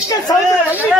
மிக்க சௌந்தரிய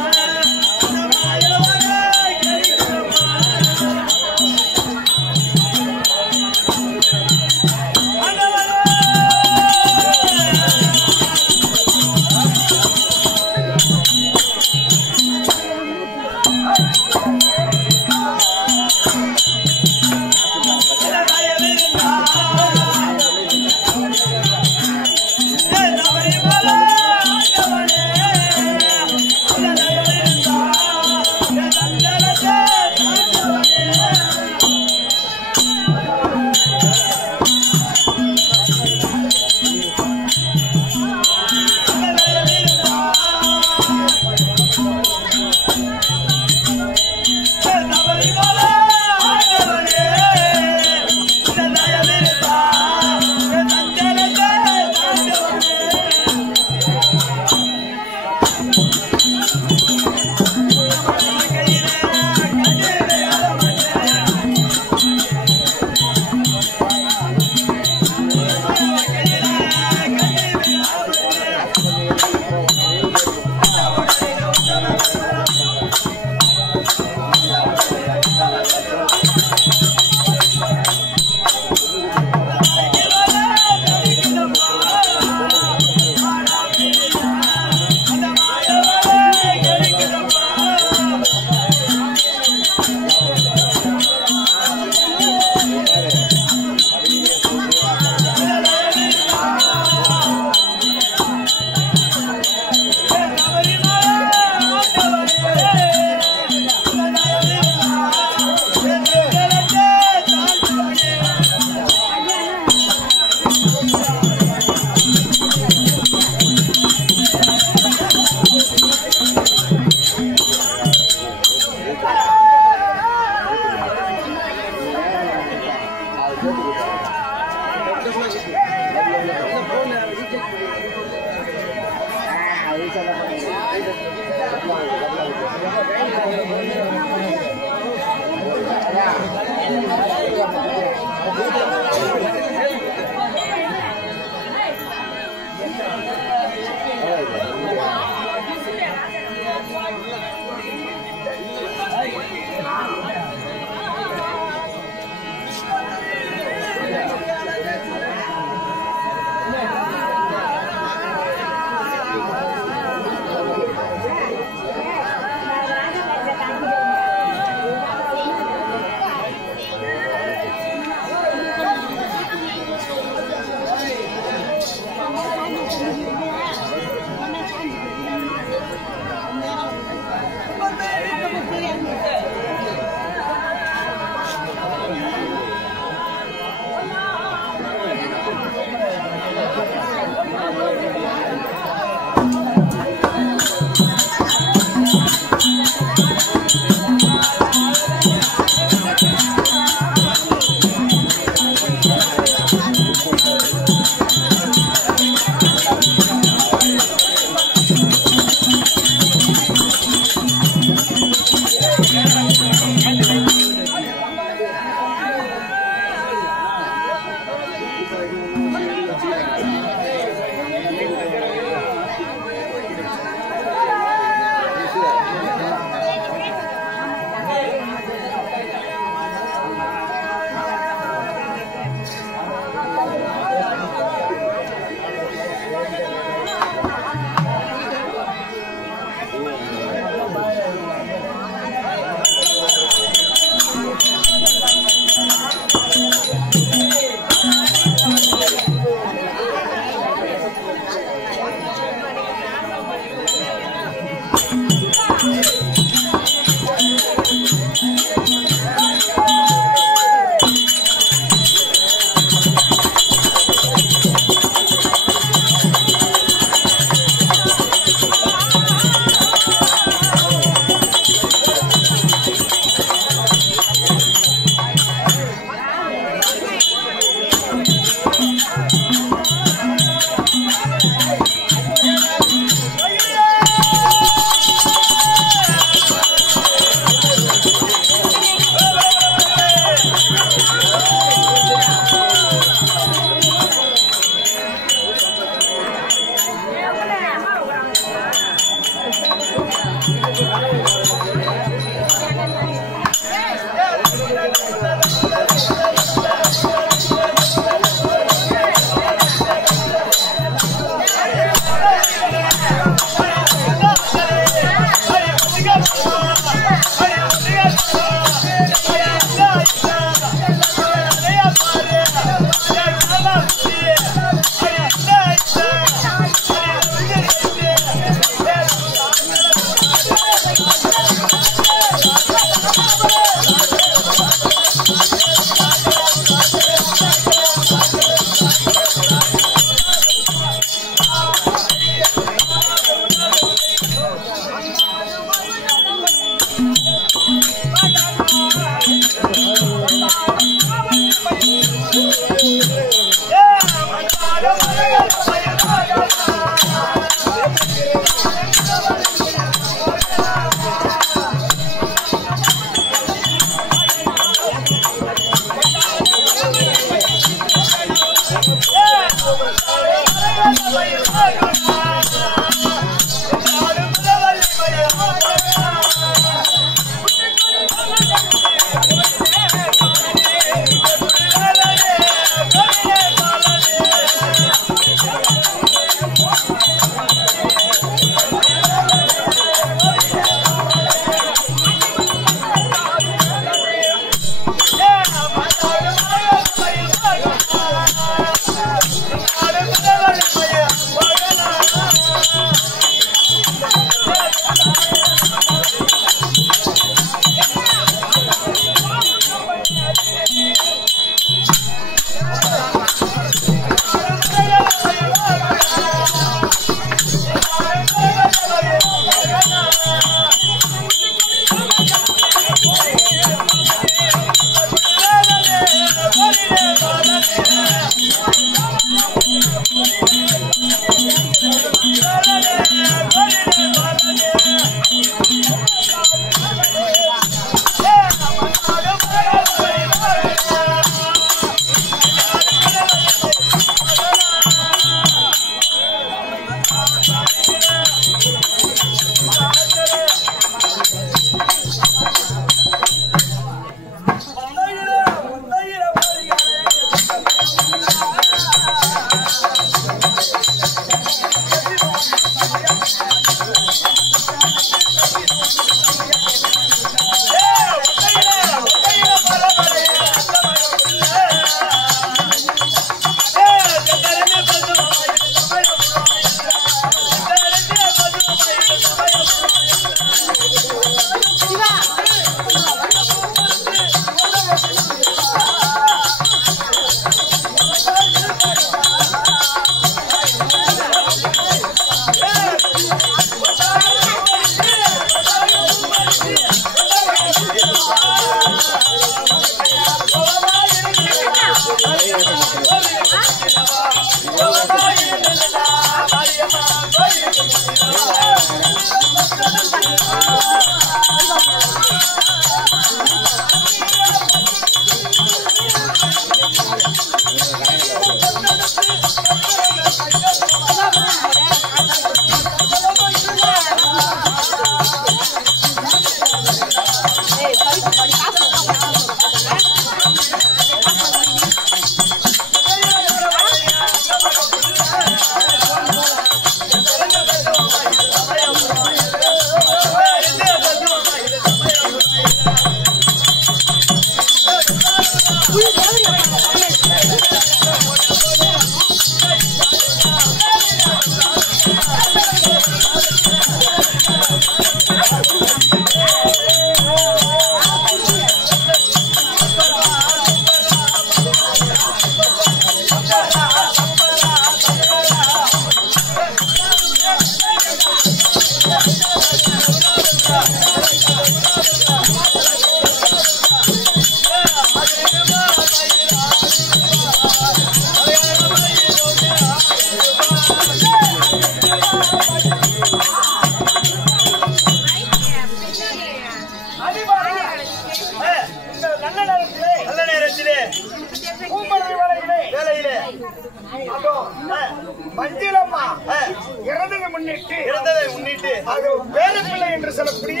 அது பேரப்பிள்ளை என்று சொல்லக்கூடிய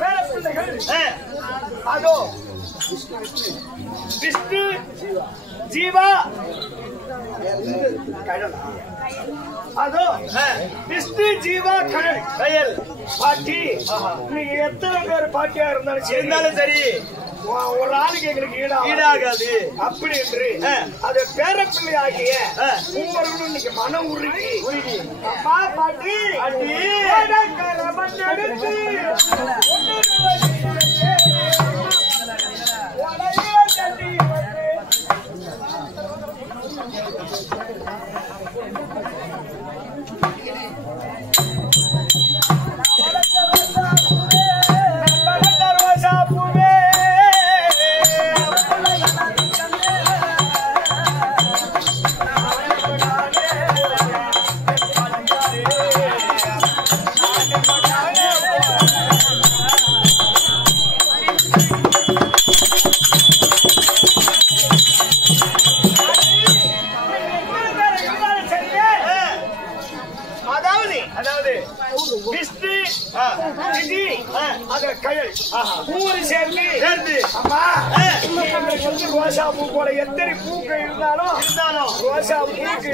பேரப்பிள்ளைகள் அதோ விஷ்ணு ஜீவா அதோ விஷ்ணு ஜீவா கயல் பாட்டி. நீங்க எத்தனை பேர் பாட்டியா இருந்தாலும் சரி ஒரு ஆளுக்கு எங்களுக்கு ஈடாகாது அப்படி என்று அது பேரப்பிள்ளை ஆகிய மூவர்களும் இன்னைக்கு மனம் உருகி அப்பா பாட்டி ரோசா பூ போல எத்தனை பூக்கள் இருந்தாலும் ரோசா பூக்கு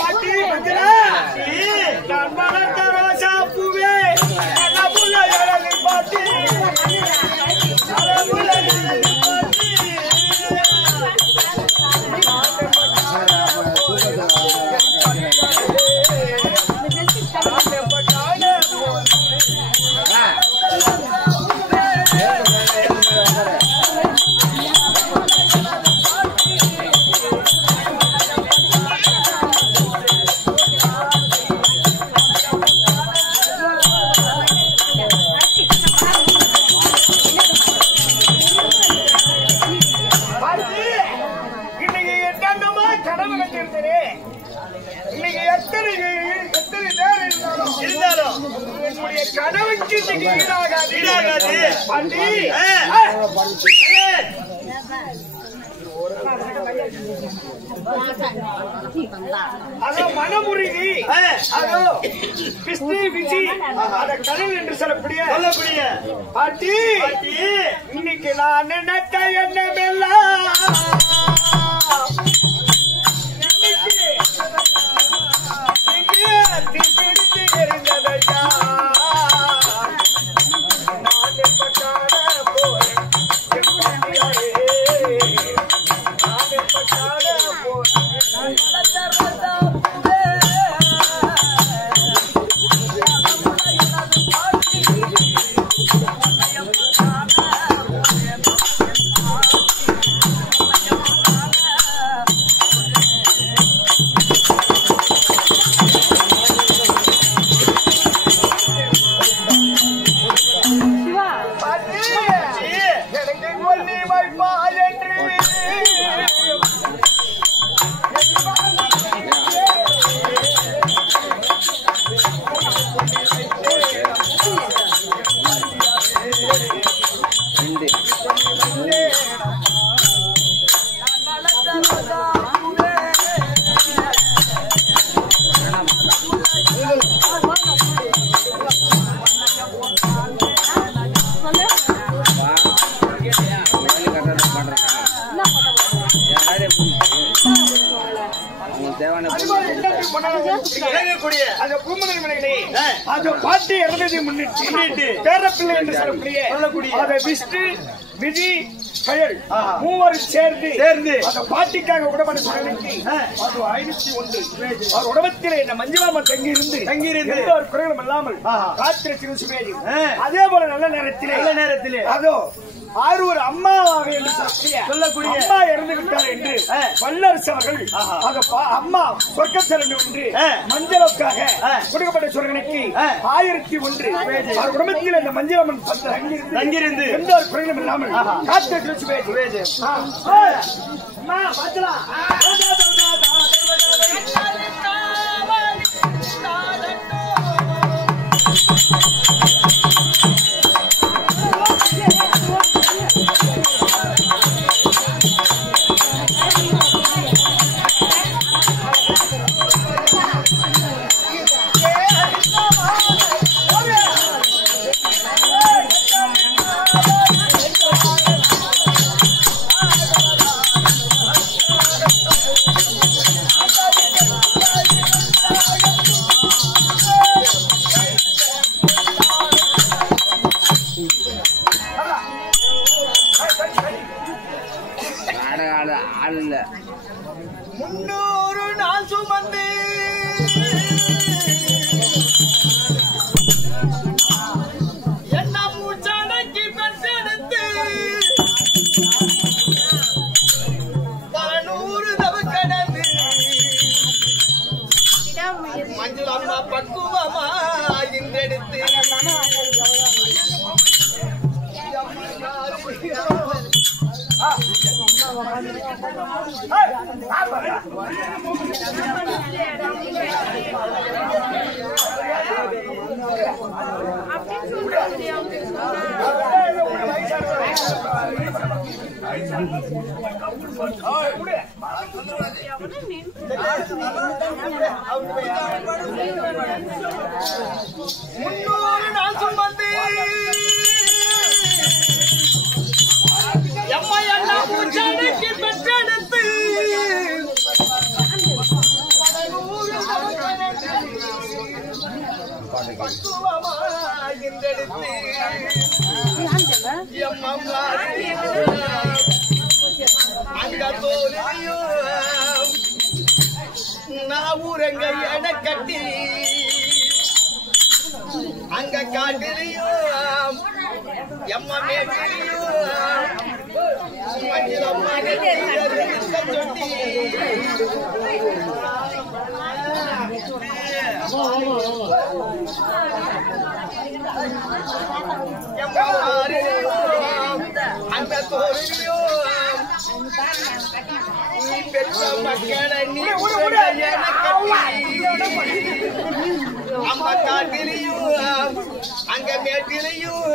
பாட்டி நான் வளர்த்த ரோசா பூவே பாட்டி மனமுருகி அதோ விஷ்ணு விஜி அத கடல் என்று சொல்லக்கூடிய பாட்டி இன்னைக்கு நான் நினைத்த எண்ணமெல்லாம் பாட்டி இறந்ததை முன்னிட்டு பேரப்பிள்ளை என்று சொல்லக்கூடிய விஷ்ணு விஜி கயல் மூவரும் சேர்ந்து அந்த பாட்டிக்காக உடம்பு சொல்லி அது 501 அவர் உடம்பத்திலே இந்த மஞ்சளாமன் தங்கியிருந்து ஒரு குறைகளும் இல்லாமல் காத்திர சுமேதி அதே போல நல்ல நேரத்திலே அதோ ஆரூர் அம்மாவாக என்று சொல்லக்கூடிய அம்மா இறந்து விட்டார் என்று வல்லரசு அவர்கள் அம்மா சொர்க்கம் செல்ல என்று மஞ்சளுக்காக கொடுக்கப்பட்ட சொர்க்கனைக்கு 1001 அவர் குடும்பத்தில் இந்த மஞ்சளம்மன் தங்கியிருந்து எந்த ஒரு குறைகளும் இல்லாமல் காத்திர சுமேதி ஆள் இல்ல 300 நாள் சுமந்து என்ன மூச்சடக்கி பெற்றெடுத்து 100 தவ கடந்து மஞ்சள் அம்மா பக்குவமா இன்றெடுத்து முன்னூறு நாள் சுமந்து எம்மா எல்லாம் மூச்சடக்கி பெற்றெடுத்து அங்க தோல்வியும் நான் ஊரங்க என கட்டி அங்க காட்டிலையும் எம்மா மேட்டிலையும் மஞ்சள் அம்மா சொட்டி அந்த தோல்வியும் நீ பெற்ற மக்களை நீ அம்மா காட்டிலையும் அங்க மேட்டிலையும்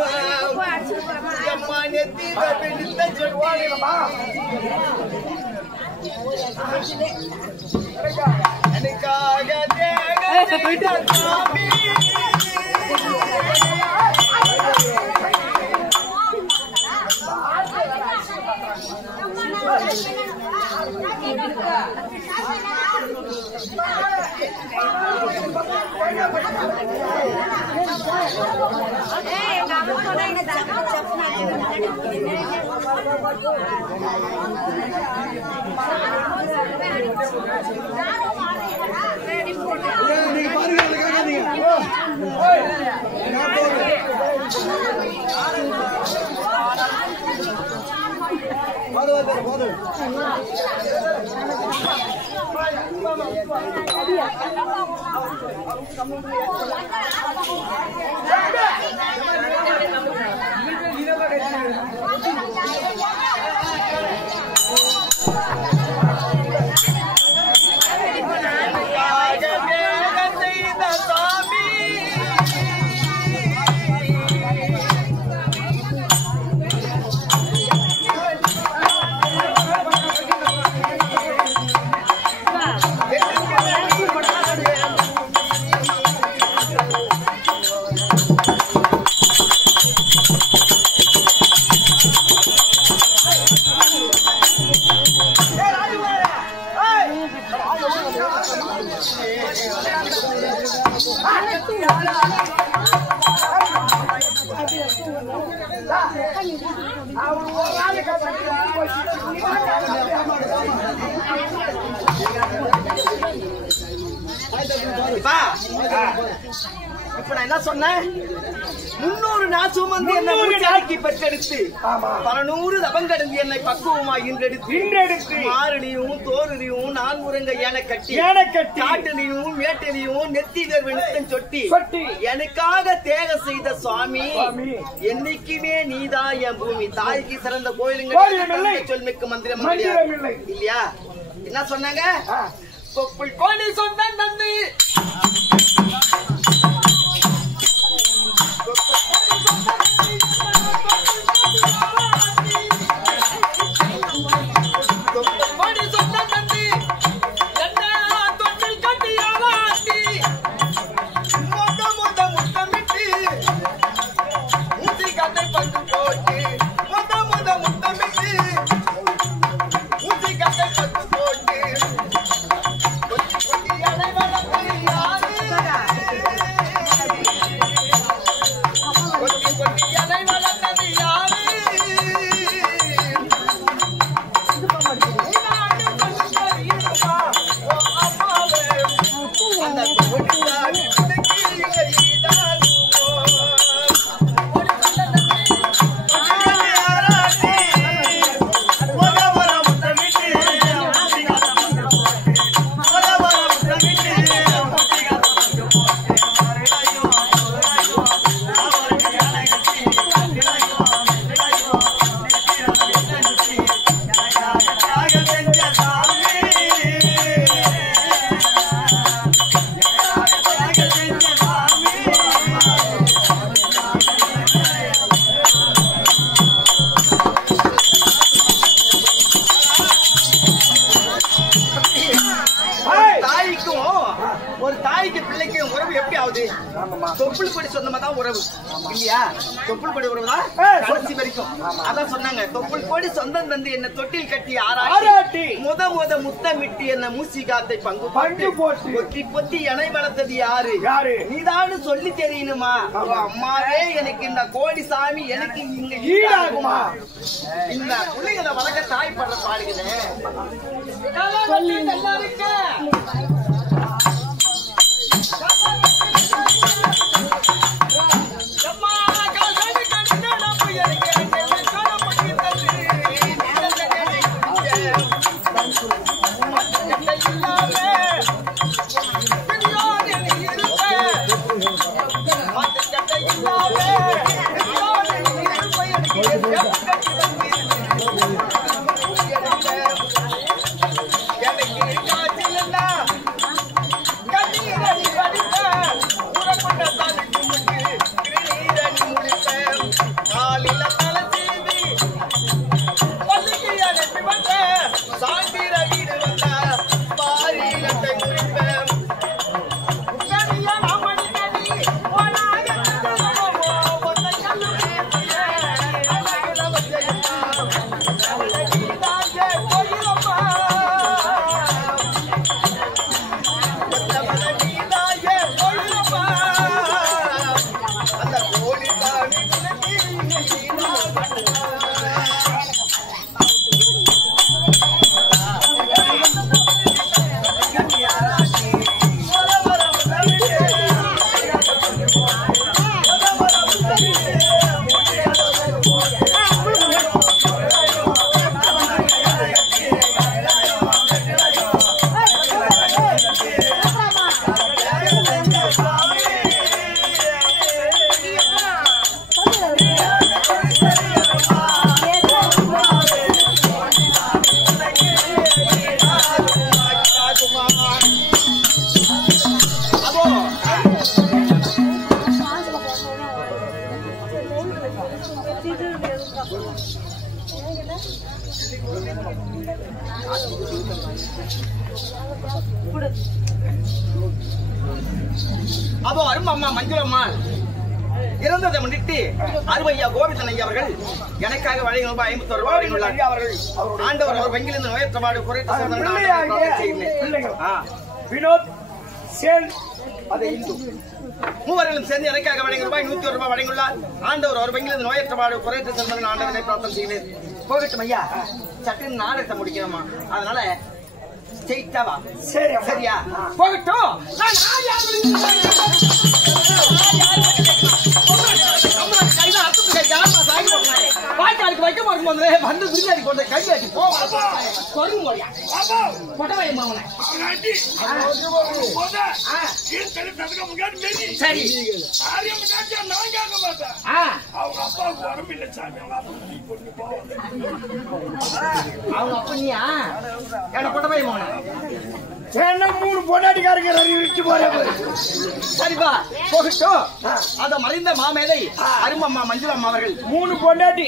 அம்மா நெத்தி பிடித்த சொல்லுவாங்கம்மா எனக்காக தேக சாமி இப்ப நான் என்ன சொன்னேன் 300 நாள் சுமந்து என்னை மூச்சடக்கி பெற்றெடுத்து 100 தவம் கடந்து என்னை பக்குவமா இன்றெடுத்து மாரணியும் தோரணியும் நான் முருங்க ஏன கட்டி காட்டிலையும் மேட்டிலையும் நெத்தி வேர்வெடுத்தன் சொட்டி எனக்காக தேக செய்த சுவாமி என்னைக்குமே நீதான் என் பூமி தாய்க்கு சிறந்த கோயிலுங்க சொல்மிக்க மந்திரம் இல்லையா என்ன சொன்னாங்க கொப்புள் கோணி சொந்தம் தந்து உறவு இல்லையா? தொப்புள் கொடி உறவு தான் கடைசி வரைக்கும். அதான் சொன்னாங்க, தொப்புள் கொடி சொந்தம் தந்து என்ன தொட்டில் கட்டி ஆராட்டி முத முத்தமிட்டு என்ன மூசி காத்தை பங்கு போட்டு பொத்தி பொத்தி எனை வளர்த்தது யாரு? நீதானு சொல்லி தெரியணுமா? அம்மாவே எனக்கு இந்த கோடி சாமி எனக்கு இங்க ஈடாகுமா? இந்த பிள்ளைகளை வளர்க்க தாய் படுற பாடுகிறேன். அதோ அருமம்மா மஞ்சுளம்மா இறந்ததை முன்னிட்டு அருமையா கோவிந்தன் ஐயா அவர்கள் எனக்காக வழங்கி ரூபாய் 51 வழங்கியுள்ளார். ஆண்டவர் அவர் வங்கியிலிருந்து நோயற்றவாடு வினோத் சேல் அதை இந்து மூவர்களும் சேர்ந்து எனக்காக வழங்கி ரூபாய் 101 வழங்கியுள்ளார். ஆண்டவர் அவர் வங்கியிலிருந்து நோயற்றவாடு குறைத்து செல்வதன் ஆண்டவனை பிரார்த்தனை செய்கிறேன். போகட்டும் ஐயா, சட்டுன்னு நாடகத்தை முடிக்கணுமா, அதனால ஜெயித்தாவா? சரியா? போகட்டும். வாய்க்காலுக்கு வைக்க மாட்டோம் வந்து விருந்தாடி கொண்ட கையாட்டி சரி அவங்க அப்பனியா எனக்கு கொட்ட போய் போன 3 பொண்டாட்டிக்காரங்க விட்டு போறேன். சரிப்பா, போகட்டும். அத மறைந்த மாமேதை அருமம்மா மஞ்சுளம்மா அவர்கள் 3 பொண்டாட்டி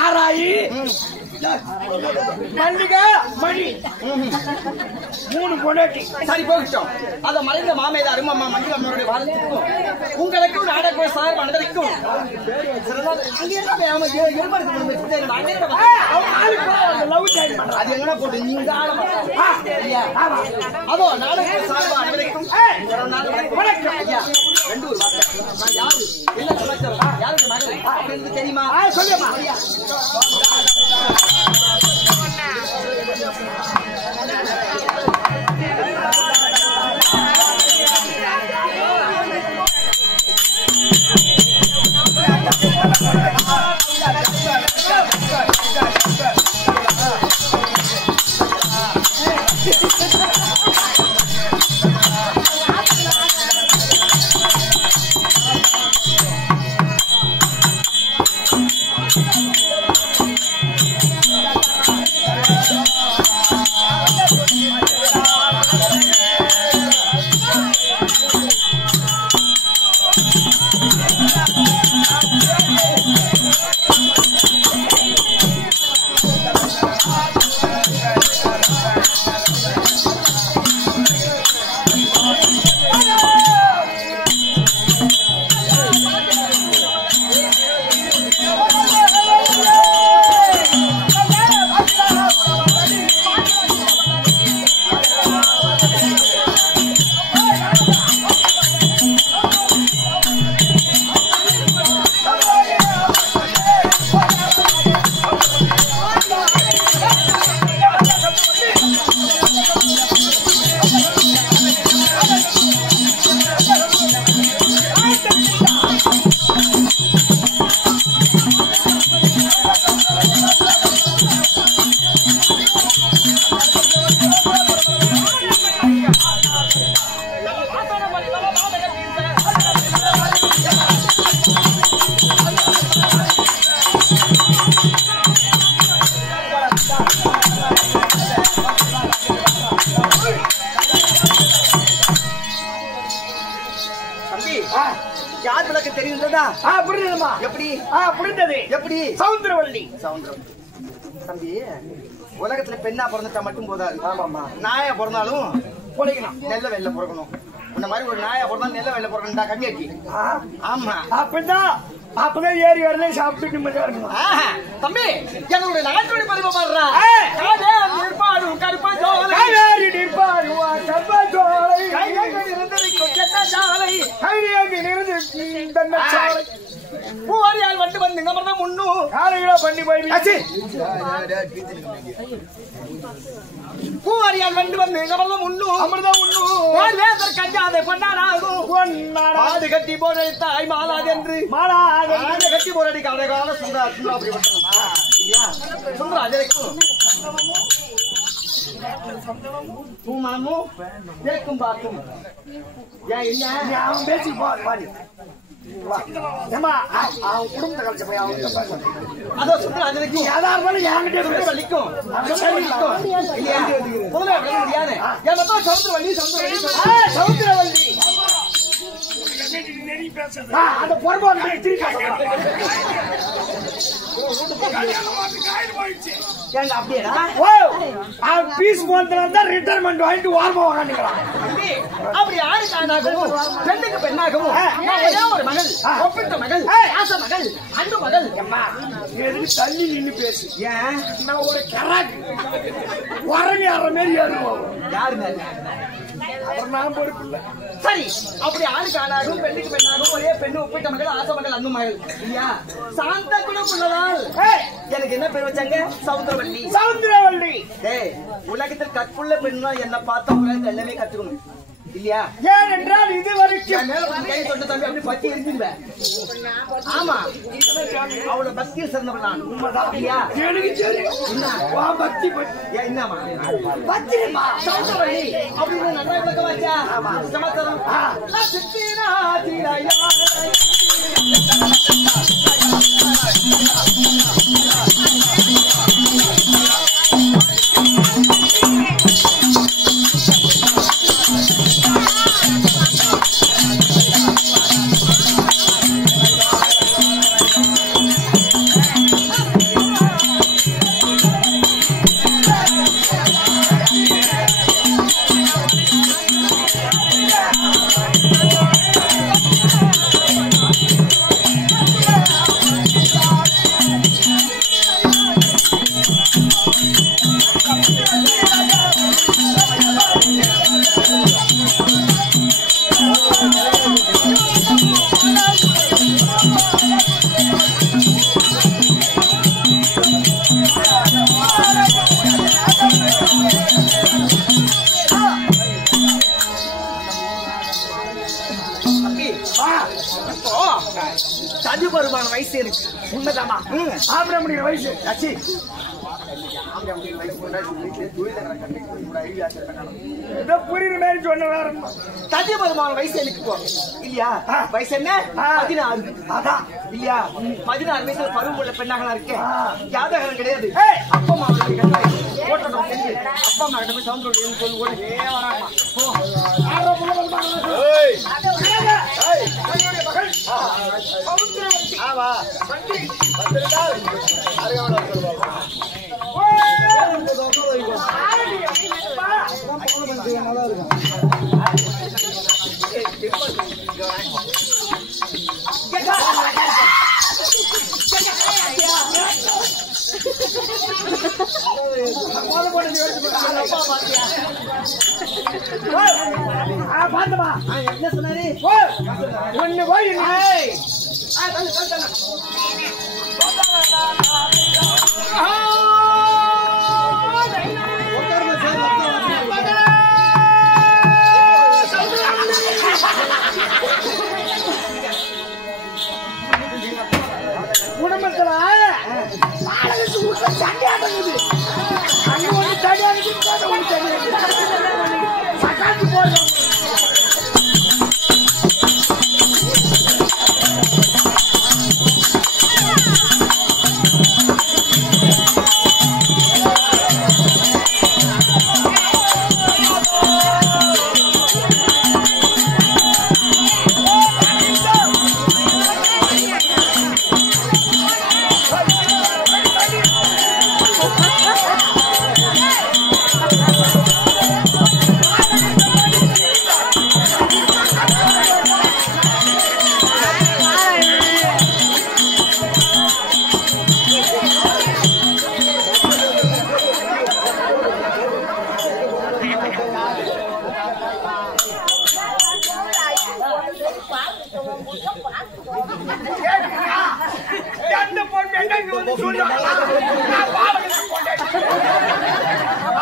ஆராயி மல்லிகா மணி 3 பொண்டாட்டி. சரி, போகட்டும். அத மறைந்த மாமேதை அருமம்மா மஞ்சுளம்மாவுடைய வாழ்த்துக்கும் உங்களுக்கும் நாடக சார் மனதிற்கும் அது எங்கன்னா போட்டு நீங்க அதோ நாடக சார்பு அனைவருக்கும் ரெண்டு ஒரு வார்த்தை. நான் யாரு இல்ல சமாச்சாரம் யாருக்கு மகள் அப்படின்னு தெரியுமா? சொல்லுமா. புரியுதா? புரியுதுமா. எப்படி? புரிந்தது. எப்படி? சவுந்தரவள்ளி. தம்பி, உலகத்துல பெண்ணா பிறந்துட்டா மட்டும் போதாது. ஆமாமா. நாயா பிறந்தாலும் பொழைக்கணும், நெல்ல வெள்ள பிறக்கணும். இந்த மாதிரி ஒரு நாயா பிறந்தாலும் நெல்ல வெள்ள பிறக்கணும்டா கம்மியாக்கி. ஆமா, அப்படிதான். அப்பதான் ஏறி வரல சாப்பிட்டு நிம்மதியா இருக்கணும். தம்பி, என்னுடைய நகைச்சுவை பதிவு பாடுறா. பூவாரியால் வந்து வந்துங்க அப்புறம் முன்னும் காலையில பண்ணி போய் பூவாரியால் வந்து வந்து அப்புறம் முன்னும் அமிர்தம் உண்ணும் கஞ்சாதை பண்ணாடாகும் மாடு கட்டி போட தாய் மாலாது என்று மாடு கட்டி போராடி கால கால சுந்தரா சுந்தரா அப்படி சுந்தரா அதற்கும் பூமானமும் கேட்கும் பார்க்கும் ஏன் இல்ல அவன் பேசி பாரு. அவன் குடும்பத்தை கழிச்ச போய் அவன் அதோ சுந்தரா அதற்கு எதா இருந்தாலும் என்கிட்ட வலிக்கும் இல்லையா முதல்ல முடியாது என் சவுந்தரவள்ளி சவுந்தரவள்ளி சவுந்தரவள்ளி அந்த பொறுப்பான பீஸ் போனதுதான் ரிட்டைர்மெண்ட் வாங்கிட்டு வார்மா வாங்கிக்கிறான். அப்படி யாரு தானாகவும் பெண்ணுக்கு பெண்ணாகவும் ஒரு மகள் ஒப்பிட்ட மகள் ஆசை மகள் அன்பு மகள் எதுக்கு தள்ளி நின்று பேசு. ஏன் நான் ஒரு கராக்கு வரங்க அற மாரி ஏறுவோம். யாரு அப்புறம் நான் பொறுப்பு இல்லை. சரி, அப்படி ஆளுக்கு ஆளாகும் பெண்ணுக்கு பெண்ணாகும் ஒரே பெண்ணு ஒப்பிட்ட மகள் ஆசை மகள் அன்பு மகள் இல்லையா சாந்த குணம் உள்ளதால் எனக்கு என்ன பேர் வச்சாங்க? சவுந்தரவள்ளி. சவுந்தரவள்ளி உலகத்தில் கற்புள்ள பெண்ணா என்ன பார்த்தா உலகத்தில் எல்லாமே கத்துக்கணும் இல்லையா? ஏன் என்றால் இது வரைக்கும் கை தொட்ட தம்பி அப்படி பத்தி இருந்துருவேன். ஆமா, அவளோட பக்தியில் சிறந்தவன் நான். உண்மைதான் இல்லையா? எனக்கு தெரியும். பக்தி என்னமா பத்திரிமா சவுந்தரவள்ளி அப்படின்னு நல்லா பக்கம் வச்சா சமாச்சாரம் சதுபருமான வயசு எனக்கு. உண்மைதாமா? ஆம்பளை முடிக்கிற வயசு ஆச்சு. ஏதோ புரியுற மாதிரி சொன்ன சதுபருமான வயசு எனக்கு இப்போ இல்லையா? வயசு என்ன? 16. அதான் இல்லையா? 16 வயசுல பருவம் உள்ள பெண்ணாக நான் இருக்கேன். ஜாதகம் கிடையாது. அப்பா அம்மா ஓட்டணும் செஞ்சு அப்பா அம்மா கிட்ட போய் சவுந்தரவள்ளி சொல்லி ஓடே வராமா. பாத்தமா என்ன சொன்னாரு? ஒண்ணு போய் குடும்பத்துல சண்டையாடுது. அங்க ஒண்ணு தடியாடுது, ஒண்ணு சக்காத்து போடுறோம்.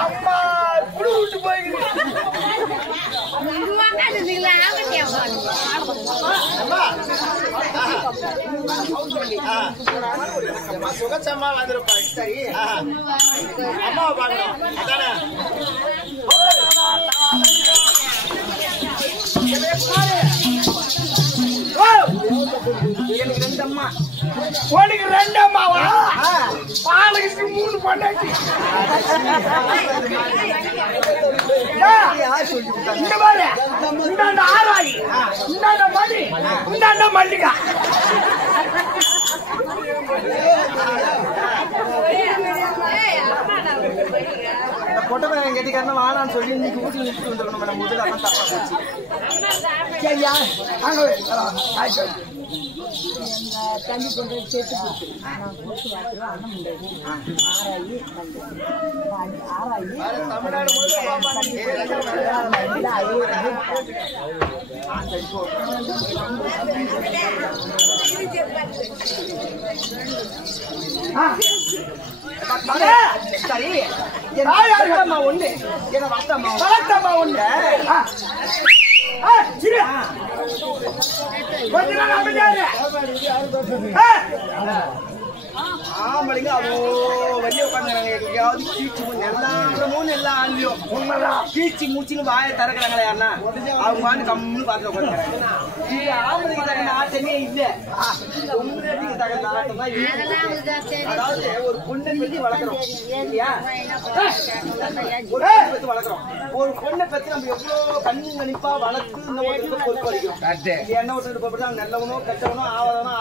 அம்மா புழு விட்டு போய்க்குது. சுகச்சம்மா வந்திருப்பா. சரி அம்மாவை பார்க்கணும் அதானே. எனக்கு 2 அம்மா. உனக்கு 2 அம்மாவா? பாலுக்கு 3 பொண்டாட்டி. இந்த பாரு, இந்தாண்ட ஆராயி, இந்தாண்ட மணி, இந்தாண்ட மல்லிகா. பொட்டை கட்டிக்காரன் வாடான்னு சொல்லி இன்னைக்கு வீட்டுல நிறுத்தி வந்துடணும் மேடம். முதல்ல அதான் தப்பா போச்சு. சரியா? அங்க தண்ணி கொண்டு சேர்த்து கொடுத்து நான் கொடுத்து வாக்குறோம். அண்ணன் முடியாது ஆராயி தமிழ்நாடு சரி அம்மா ஒண்ணு என்ன வளர்த்தம்மா ஒண்ணு. கொஞ்ச நாள் அமைஞ்சாரு. ஆம்பளைங்க அவ்வளோ வெளியே உட்காந்துறாங்க. எங்கேயாவது கீச்சு எல்லாரும் எல்லா ஆள்லையும் உண்மைதான் கீச்சு மூச்சுன்னு வாயை திறக்கிறாங்களே யாருன்னா அவங்க வாண்டு கம்முன்னு பார்த்து உட்காந்துறாங்க. இது ஆம்பளைக்கு தகுந்த ஆட்டமே இல்லை. பொண்ணுக்கு தகுந்த ஆட்டம் தான் இருக்கு. அதாவது ஒரு பொண்ணை பத்தி வளர்க்குறோம் இல்லையா? ஒரு பொண்ணை பத்தி வளர்க்குறோம். ஒரு பொண்ணை பத்தி நம்ம எவ்வளோ கண்ணிப்பா வளர்த்து இன்னும் பொறுப்பு அளிக்கிறோம். என்ன ஒருத்தர் போட்டு நல்லவனோ கெட்டவனோ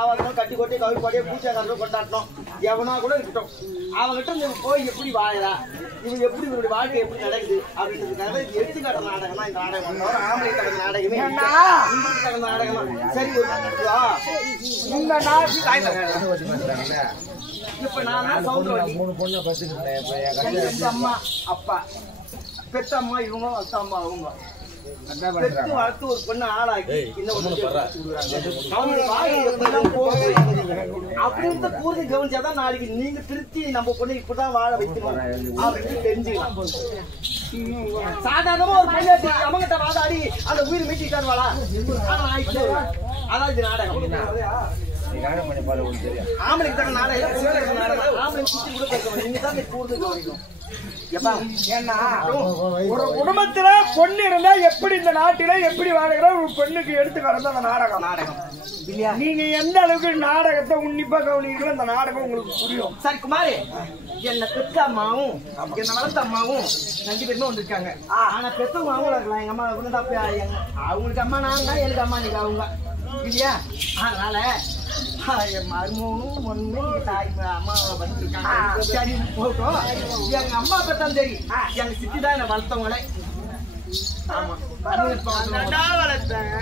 ஆவாதனோ கட்டி கொட்டி கவி கொடியே பூச்சா கறந்து கொண்டாட்டணும். எவனா கூட இருக்கட்டும், அவங்கிட்ட போய் எப்படி வாழறா, இவங்க எப்படி இவருடைய வாழ்க்கை எப்படி நடக்குது அப்படின்றதுக்காக எடுத்துக்காட்ட நாடகம் தான் இந்த நாடகம். ஆம்பளை தகுந்த நாடகமே தகுந்த நாடகமா. சரி இந்த இப்ப நான் அம்மா அப்பா பெத்த அம்மா இவங்க வளர்த்த அம்மா அவங்க பெற்று வளர்த்து ஒரு பொண்ணு ஆளாக்கி அப்படின்னு கூர்ந்து கவனிச்சாதான் நாளைக்கு நீங்க திருத்தி நம்ம பொண்ணு இப்படிதான் வாழ வைக்கணும் அப்படின்னு தெரிஞ்சுக்கலாம். சாதாரணமா ஒரு பொண்ணு அவங்கிட்ட வாதாடி அந்த உயிர் மீட்டி தருவாளா? அதான் இது நாடகம். ஆம்பளைக்கு தக்க நாடகம் ஆம்பளை சுத்தி கூட பேச நீங்க தான் கூர்ந்து கவனிக்கணும். ஏன்னா ஒரு குடும்பத்துல பொண்ணு இருந்தா எப்படி இந்த நாட்டில எப்படி வாழகிற ஒரு பெண்ணுக்கு எடுத்து கடந்த அந்த நாடகம் இல்லையா? நீங்க எந்த அளவுக்கு நாடகத்தை உன்னிப்பா கவனிக்கிறோம் அந்த நாடகம் உங்களுக்கு புரியும். சரி குமாரி, என்ன பெத்த அம்மாவும் என்ன வளர்த்த அம்மாவும் 2 பேருமே வந்திருக்காங்க. ஆனா பெத்தவங்க அவங்களும் இருக்கலாம். எங்க அம்மா அவங்களுக்கு அம்மா நான் தான், எனக்கு அம்மா நீங்க அவங்க இல்லையா? அதனால என் மருமகனும் ஒண்ணு தாய் அம்மாவை வந்திருக்காங்க. சரி போட்டோம். எங்க அம்மா பெற்றாலும் சரி எங்க சித்தி தான் என்ன வளர்த்தவங்களே. ஆமா வளர்த்தேன்.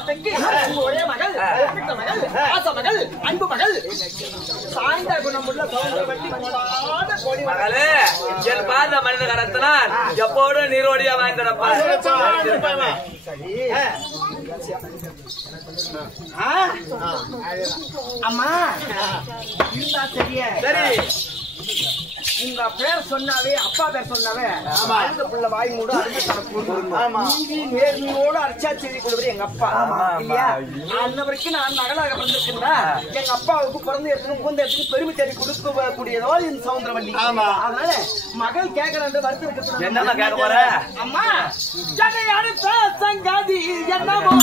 வார்த்தைக்கு ஒரே மகள், ஒப்பிட்ட மகள், ஆச மகள், அன்பு மகள், சாய்ந்த குணமுள்ள சௌந்தரவல்லி கொண்டாட கோடி மகளே, என் பாத மனித கடத்தினார் எப்போதும் நீரோடியா வாய்ந்தடப்பா. அம்மா இருந்தா சரியே. சரி, இந்த பேர் சொன்னாவே அப்பா பேர் சொன்னாவே அந்த பிள்ளை வாய் மூடு நீதி நேர்மையோடு அர்ச்சா செய்தி கொடுக்குறது எங்க அப்பா இல்லையா? அன்னவருக்கு நான் மகளாக பிறந்திருக்கின்றேன். எங்க அப்பாவுக்கு பிறந்த இடத்துக்கு புகுந்த இடத்துக்கு பெருமை தேடி கொடுக்க கூடியதோ இந்த சௌந்தரவல்லி. அதனால மகள் கேட்கறது வருத்தம் என்னமா கேட்க போற? அம்மா என்னை அடுத்த சங்காதி என்னமோ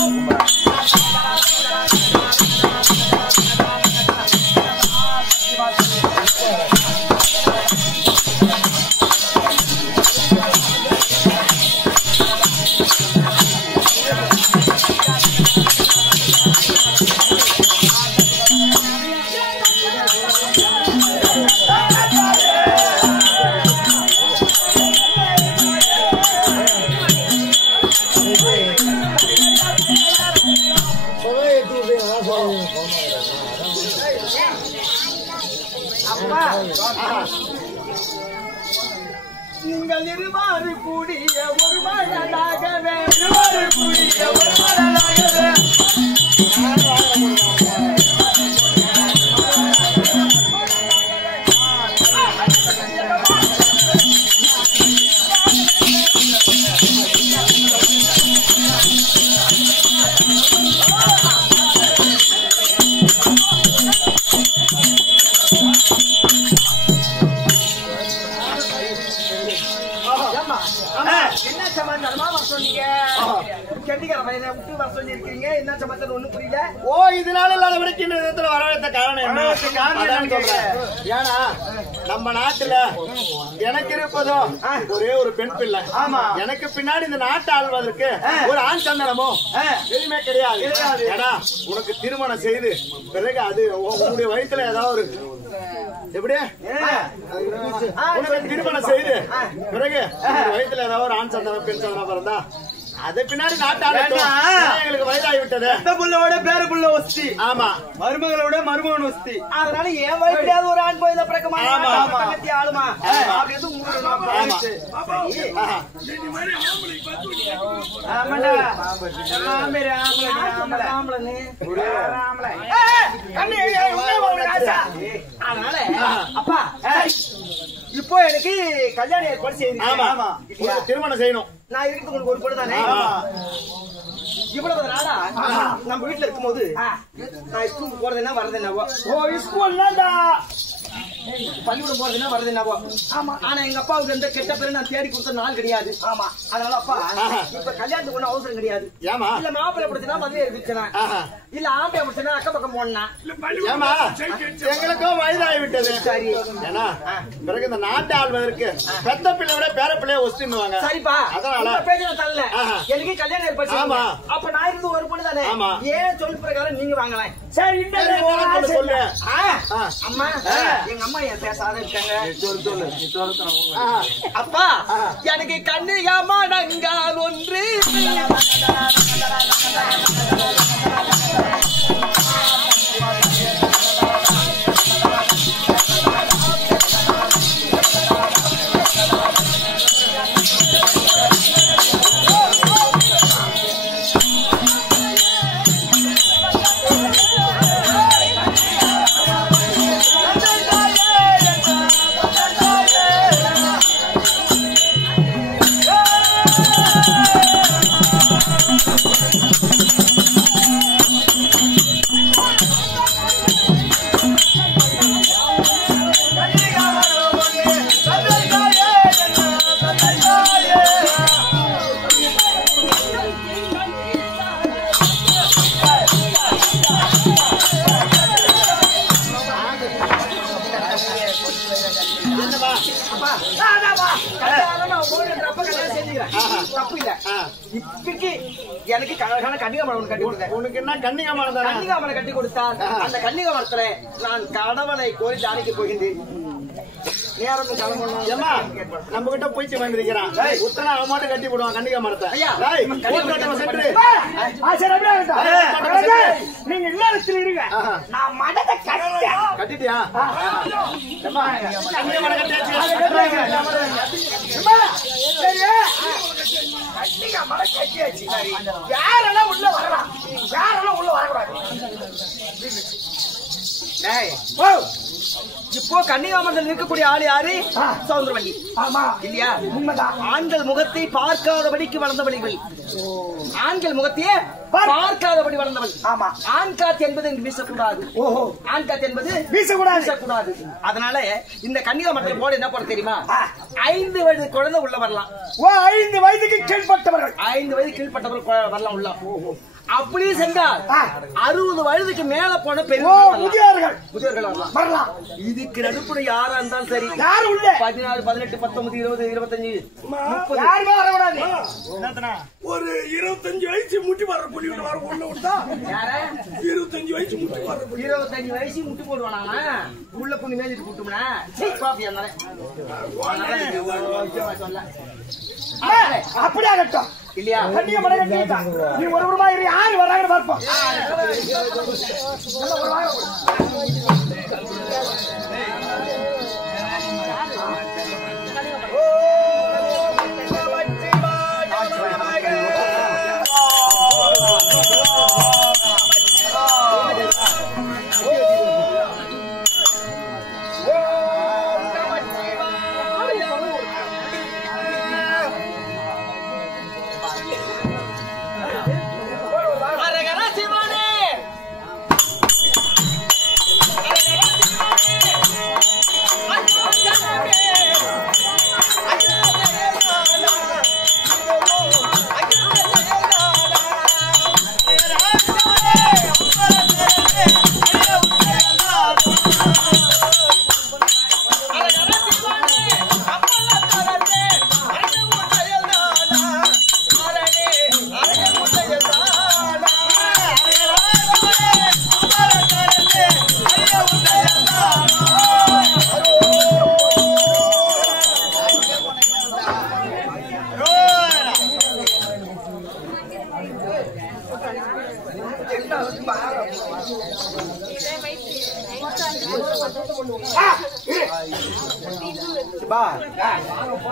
நீங்கள் இருமாறு கூடிய ஒரு மகனாகவே கூடிய ஒரு மகனாகவே என்ன சமாச்சாரமா வர சொன்னீங்க? கெட்டிக்கார பையனை விட்டு வர சொல்லி இருக்கீங்க. என்ன சமாச்சாரம் ஒண்ணும் புரியல. ஓ இதனால இல்லாத விடக்கு இந்த விதத்துல வரவேற்ற காரணம் என்ன? அதான் சொல்றேன். ஏன்னா நம்ம நாட்டுல எனக்கு இருப்பதோ ஒரே ஒரு பெண் பிள்ளை. ஆமா, எனக்கு பின்னாடி இந்த நாட்டை ஆள்வதற்கு ஒரு ஆண் சந்தனமோ எதுவுமே கிடையாது. ஏன்னா உனக்கு திருமணம் செய்து பிறகு அது உங்களுடைய வயிற்றுல ஏதாவது ஒரு எப்படி உனக்கு திருமணம் செய்து பிறகு வயிற்றுல ஏதாவது ஒரு ஆண் சந்தனம் பெண் சந்தனம் பிறந்தா அதை பின்னாடி எங்களுக்கு வயதாகி விட்டது. புள்ளோட பேர புள்ள வசதி. ஆமா, மருமகளோட மருமகன் வசதி. அதனால ஏன் வயிற்றையாவது ஒரு ஆண் கோயில பிறக்கமா ஆளுமா அப்படின்னு அதனால அப்பா இப்போ எனக்கு கல்யாணம் ஏற்பாடு செய்யணும். திருமணம் செய்யணும். நான் இருக்கிறது உங்களுக்கு ஒரு பொண்ணு தானே. இவ்வளவு நாளா நம்ம வீட்டுல இருக்கும்போது நான் ஸ்கூலுக்கு போறது என்ன வர்றது என்னவோ. பள்ளிக்கூடம் போறதுன்னா வருது என்னவோ. ஆமா, ஆனா எங்க அப்பாவுக்கு எந்த கெட்ட பேரு நான் தேடி கொடுத்த நாள் கிடையாது. ஆமா, அதனால அப்பா இப்ப கல்யாணத்துக்கு ஒன்னும் அவசரம் கிடையாது. இல்ல மாப்பிள்ளை பிடிச்சனா மதுரை இருந்துச்சுனா, இல்ல ஆம்பளை பிடிச்சனா அக்க பக்கம் போனா எங்களுக்கும் வயதாகி விட்டது. சரி, ஏன்னா பிறகு இந்த நாட்டை ஆள்வதற்கு பெத்த பிள்ளையோட பேர பிள்ளைய ஒஸ்டின்னுவாங்க. சரிப்பா, அதனால பேச தரல. எனக்கு கல்யாணம் ஏற்பாடு. ஆமா, அப்ப நான் இருந்து ஒரு பொண்ணு தானே. ஏன் சொல் பிரகாரம் நீங்க வாங்கலாம். சரி, சொல்லு. அம்மா, எங்க அம்மா என் பேசாத இருக்காங்க. அப்பா, எனக்கு கன்னிகாமா நங்கால் ஒன்று எனக்கு கன்னிகாமரம் கட்டி கொடுத்தேன். உனக்கு என்ன கன்னிகாமரம்? கன்னிகாமரம் கட்டி கொடுத்தார். அந்த கன்னிகாமரத்துல நான் கடவுளை கோரி தானிக்க போகின்றேன். நேரத்தை கிளம்பணும். ஏமா நம்ம கிட்ட போயிட்டு வந்திருக்கிறான் உத்தரா அவன் மட்டும் கட்டி போடுவான் கண்டிக்க மரத்தை. ஐயா, நீங்க இல்லத்தில் இருங்க. நான் மடத்தை கட்டிட்டியா? யாரெல்லாம் உள்ள வரலாம், யாரெல்லாம் உள்ள வரக்கூடாது. இப்போ கன்னிகாமரத்தில் இருக்கக்கூடிய ஆள் யாரு? சௌந்தரவல்லி. ஆமா இல்லையா? உண்மைதான். ஆண்கள் முகத்தை பார்க்காதபடிக்கு வளர்ந்தவளிகள். ஆண்கள் முகத்தையே பார்க்காதபடி வளர்ந்தவள். ஆமா. ஆண் காத்து என்பது இங்கு வீசக்கூடாது. ஓஹோ. ஆண் காத்து என்பது வீசக்கூடாது. அதனால இந்த கன்னிகாமரத்தில் போட என்ன போட தெரியுமா? 5 வயது குழந்தை உள்ள வரலாம். 5 வயதுக்கு கீழ்பட்டவர்கள். 5 வயது கீழ்பட்டவர்கள் வரலாம் உள்ள. அப்படியே சென்றால் 60 வயதுக்கு மேல போன பெரிய முதியோர்கள் வரலாம். இதுக்கு நடுப்புற யாரா இருந்தாலும் சரி, யாரு உள்ள 14, 18, 19, 20, 25, 30 யாருமே வரக்கூடாது. ஒரு 25 வயசு முட்டி வர புள்ளி வர ஒண்ணு விட்டா 25 வயசு முட்டி வர 25 வயசு முட்டி போடுவானா? உள்ள புண்ணி மேலிட்டு கூட்டும்னா அப்படி ஆகட்டும் இல்லையா? கண்ணிய மடை கட்டிட்டா நீ ஒரு ரூபாய் யாரு வர்றாங்கன்னு பார்ப்போம்.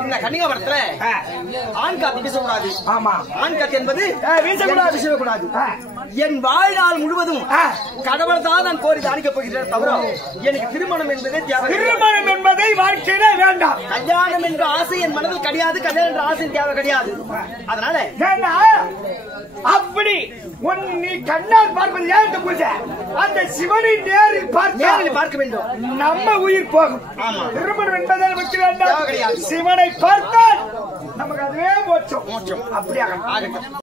இந்த கன்னிகாமரத்துல ஆண் காத்து வீசக்கூடாது. ஆமா. ஆண் காத்து என்பது வீசக்கூடாது. என் வாழ்நாள் முழுவதும் கடவுள் தான் நான் கோரி தானிக்கப் போகிறேன் தவிர எனக்கு திருமணம் என்பதே தேவை. திருமணம் என்பதை வாழ்க்கையிலே வேண்டாம். கல்யாணம் என்ற ஆசை என் மனதில் கிடையாது. கல்யாணம் என்ற ஆசை தேவை கிடையாது. அதனால அப்படி நீ கண்ணால் பார்ப்பது ஏன் பூஜை? அந்த சிவனை நேரில் பார்க்க வேண்டும். நம்ம உயிர் போகும். திருமணம் என்பதை வச்சு வேண்டாம். சிவனை பார்த்தால் நமக்கு அதுவே மோட்சம். அப்படியாக